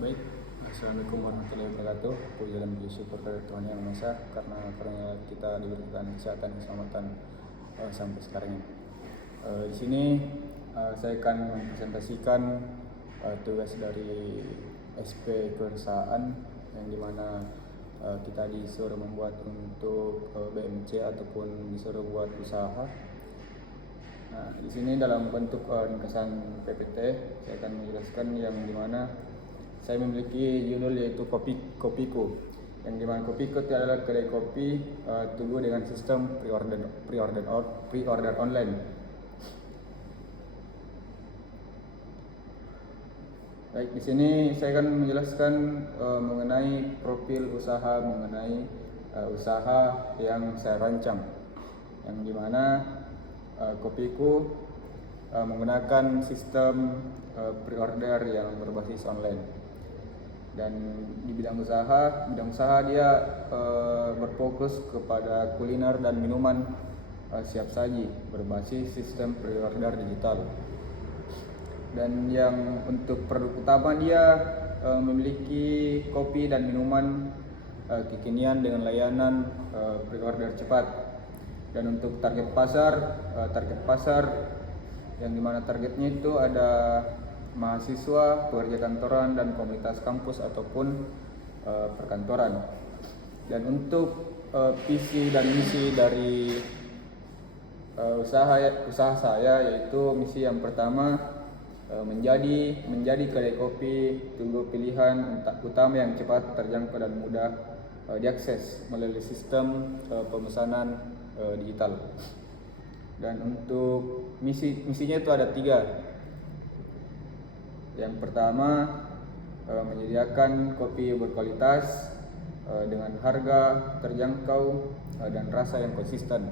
Baik, Assalamualaikum warahmatullahi wabarakatuh. Puji dan puji syukur kepada Tuhan Yang Maha Esa karena kita diberikan kesehatan dan keselamatan sampai sekarang ini. Di sini saya akan mempresentasikan tugas dari SP Kewirausahaan yang dimana kita disuruh membuat untuk BMC ataupun disuruh buat usaha. Nah, di sini dalam bentuk ringkasan PPT saya akan menjelaskan yang dimana saya memiliki judul yaitu Kopiku, yang dimana Kopiku itu adalah kedai kopi Tugu dengan sistem pre-order online. Baik, di sini saya akan menjelaskan mengenai profil usaha, mengenai usaha yang saya rancang, yang dimana Kopiku menggunakan sistem pre-order yang berbasis online. Dan di bidang usaha dia berfokus kepada kuliner dan minuman siap saji berbasis sistem pre-order digital. Dan yang untuk produk utama dia memiliki kopi dan minuman kekinian dengan layanan pre-order cepat. Dan untuk target pasar yang dimana targetnya itu ada mahasiswa, pekerja kantoran, dan komunitas kampus ataupun perkantoran. Dan untuk visi dan misi dari usaha saya yaitu misi yang pertama menjadi kedai kopi Tugu pilihan utama yang cepat, terjangkau, dan mudah diakses melalui sistem pemesanan digital. Dan untuk misinya itu ada 3. Yang pertama, menyediakan kopi berkualitas dengan harga terjangkau dan rasa yang konsisten.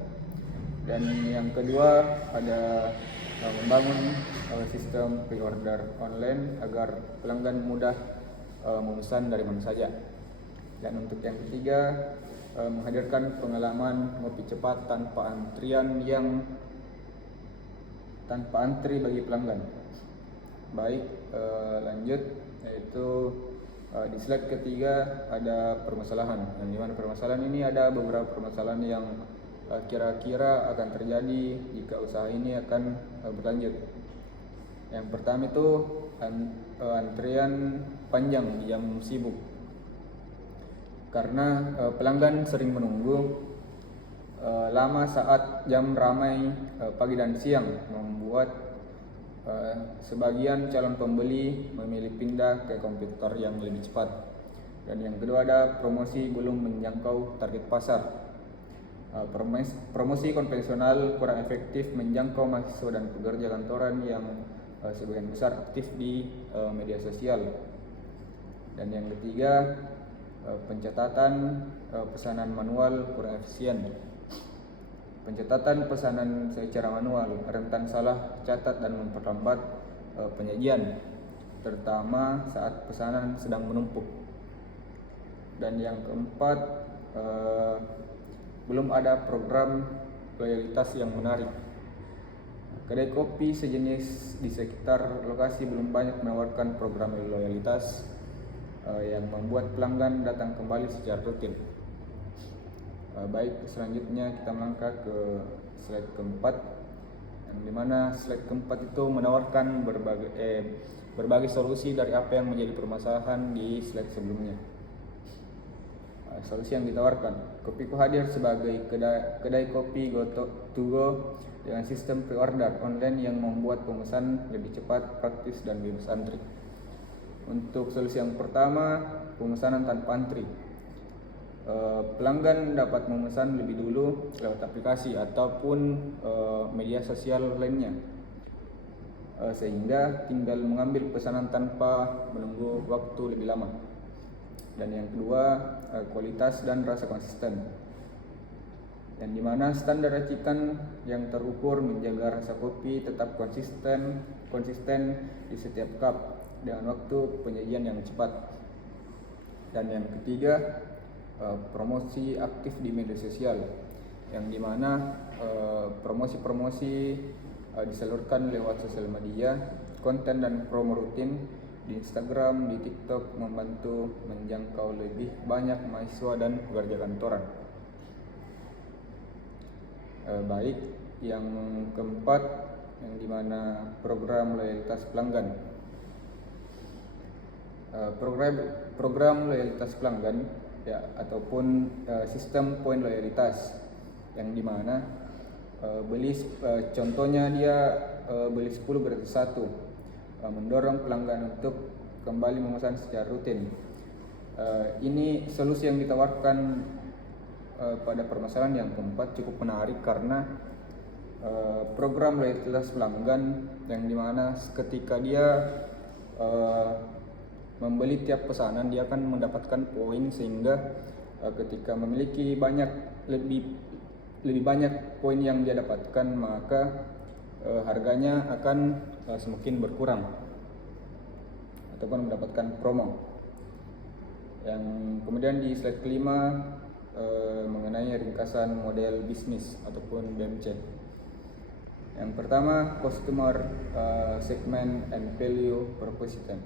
Dan yang kedua ada membangun sistem pre-order online agar pelanggan mudah memesan dari mana saja. Dan untuk yang ketiga, menghadirkan pengalaman ngopi cepat tanpa antri bagi pelanggan. Baik, lanjut, yaitu di slide ketiga ada permasalahan. Yang dimana permasalahan ini ada beberapa permasalahan yang kira-kira akan terjadi jika usaha ini akan berlanjut. Yang pertama itu antrian panjang di jam sibuk, karena pelanggan sering menunggu lama saat jam ramai pagi dan siang, membuat sebagian calon pembeli memilih pindah ke kompetitor yang lebih cepat. Dan yang kedua ada promosi belum menjangkau target pasar. Promosi konvensional kurang efektif menjangkau mahasiswa dan pekerja kantoran yang sebagian besar aktif di media sosial. Dan yang ketiga, pencatatan pesanan manual kurang efisien. Pencatatan pesanan secara manual rentan salah catat dan memperlambat penyajian, terutama saat pesanan sedang menumpuk. Dan yang keempat, belum ada program loyalitas yang menarik. Kedai kopi sejenis di sekitar lokasi belum banyak menawarkan program loyalitas yang membuat pelanggan datang kembali secara rutin. Baik, selanjutnya kita melangkah ke slide keempat, yang dimana slide keempat itu menawarkan berbagai solusi dari apa yang menjadi permasalahan di slide sebelumnya. Solusi yang ditawarkan, Kopiku hadir sebagai kedai kopi Tugu dengan sistem pre-order online yang membuat pemesan lebih cepat, praktis, dan bebas antri. Untuk solusi yang pertama, pemesanan tanpa antri. Pelanggan dapat memesan lebih dulu lewat aplikasi ataupun media sosial lainnya, sehingga tinggal mengambil pesanan tanpa menunggu waktu lebih lama. Dan yang kedua, kualitas dan rasa konsisten, yang dimana standar racikan yang terukur menjaga rasa kopi tetap konsisten di setiap cup dengan waktu penyajian yang cepat. Dan yang ketiga, promosi aktif di media sosial, yang dimana promosi disalurkan lewat sosial media, konten dan promo rutin di Instagram, di TikTok, membantu menjangkau lebih banyak mahasiswa dan pekerja kantoran. Baik, yang keempat, yang dimana program loyalitas pelanggan. Program loyalitas pelanggan ya, ataupun sistem poin loyalitas, yang dimana contohnya dia beli 10 gratis 1, mendorong pelanggan untuk kembali memesan secara rutin. Ini solusi yang ditawarkan pada permasalahan yang keempat cukup menarik, karena program loyalitas pelanggan yang dimana ketika dia membeli tiap pesanan, dia akan mendapatkan poin, sehingga ketika memiliki lebih banyak poin yang dia dapatkan, maka harganya akan semakin berkurang ataupun mendapatkan promo. Yang kemudian di slide kelima mengenai ringkasan model bisnis ataupun BMC. Yang pertama, customer segment and value proposition,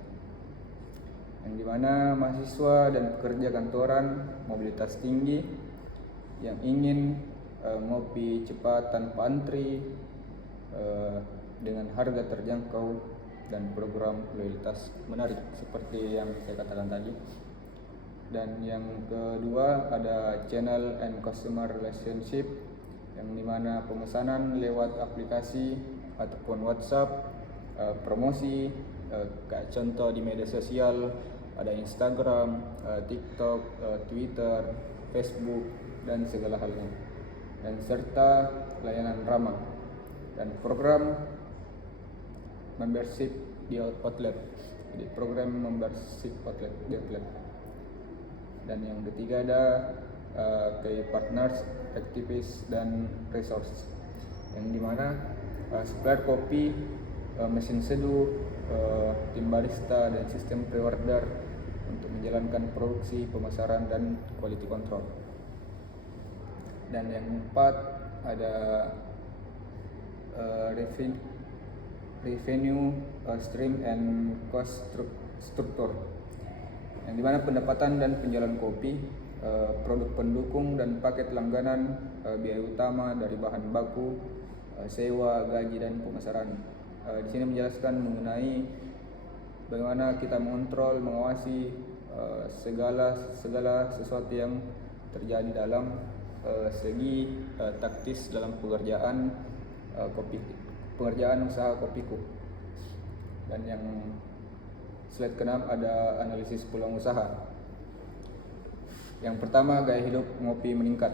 yang dimana mahasiswa dan pekerja kantoran mobilitas tinggi yang ingin ngopi cepat tanpa antri dengan harga terjangkau dan program loyalitas menarik seperti yang saya katakan tadi. Dan yang kedua ada channel and customer relationship, yang dimana pemesanan lewat aplikasi ataupun WhatsApp, promosi, kayak contoh di media sosial ada Instagram, TikTok, Twitter, Facebook, dan segala halnya, dan serta layanan ramah dan program membership di outlet, jadi program membership outlet di outlet. Dan yang ketiga ada key partners, activists, dan resource, yang dimana supplier kopi, mesin seduh, tim barista, dan sistem pre-order untuk menjalankan produksi, pemasaran, dan quality control. Dan yang keempat ada revenue stream and cost structure, yang dimana pendapatan dan penjualan kopi, produk pendukung dan paket langganan, biaya utama dari bahan baku, sewa, gaji, dan pemasaran. Di sini menjelaskan mengenai bagaimana kita mengontrol, mengawasi segala sesuatu yang terjadi dalam segi taktis dalam pengerjaan usaha kopiku. Dan yang slide ke-6 ada analisis peluang usaha. Yang pertama, gaya hidup ngopi meningkat.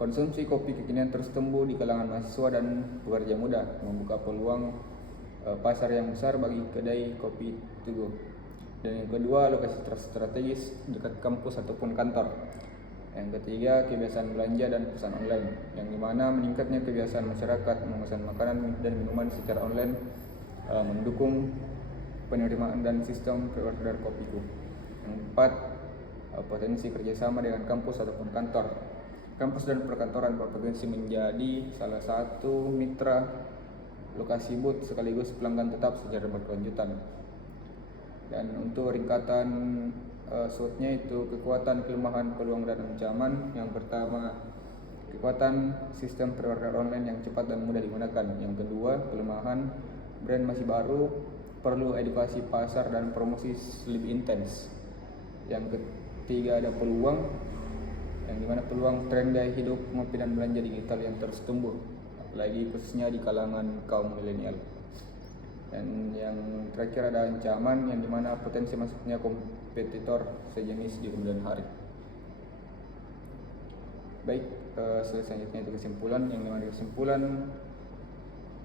Konsumsi kopi kekinian terus tumbuh di kalangan mahasiswa dan pekerja muda, membuka peluang pasar yang besar bagi kedai kopi Tugu. Dan yang kedua, lokasi strategis dekat kampus ataupun kantor. Yang ketiga, kebiasaan belanja dan pesan online, yang dimana meningkatnya kebiasaan masyarakat memesan makanan dan minuman secara online mendukung penerimaan dan sistem pre-order kopiku. Yang keempat, potensi kerjasama dengan kampus ataupun kantor. Kampus dan perkantoran berpotensi menjadi salah satu mitra lokasi booth sekaligus pelanggan tetap secara berkelanjutan. Dan untuk ringkatan SWOT-nya itu kekuatan, kelemahan, peluang, dan ancaman. Yang pertama, kekuatan sistem pre-order online yang cepat dan mudah digunakan. Yang kedua, kelemahan, brand masih baru, perlu edukasi pasar dan promosi lebih intens. Yang ketiga ada peluang, yang dimana peluang tren gaya hidup ngopi dan belanja digital yang terus tumbuh, apalagi khususnya di kalangan kaum milenial. Dan yang terakhir ada ancaman, yang dimana potensi masuknya kompetitor sejenis di kemudian hari. Baik, selanjutnya itu kesimpulan. Yang dimana kesimpulan,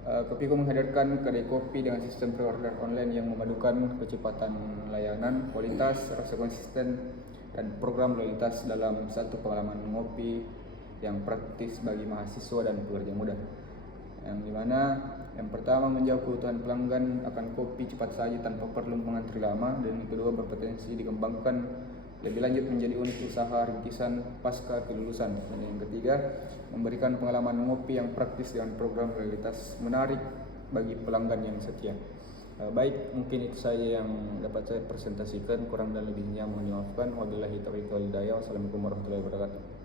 Kopiku menghadirkan kedai kopi dengan sistem pre-order online yang memadukan kecepatan layanan, kualitas, rasa konsisten, dan program loyalitas dalam satu pengalaman ngopi yang praktis bagi mahasiswa dan pekerja muda. Yang dimana yang pertama, menjawab kebutuhan pelanggan akan kopi cepat saji tanpa perlu mengantri lama, dan yang kedua, berpotensi dikembangkan lebih lanjut menjadi unit usaha rintisan pasca kelulusan. Dan yang ketiga, memberikan pengalaman ngopi yang praktis dengan program loyalitas menarik bagi pelanggan yang setia. Baik, mungkin itu saja yang dapat saya presentasikan. Kurang dan lebihnya mohon dimaafkan. Wabillahi taufiq wal hidayah. Wassalamualaikum warahmatullahi wabarakatuh.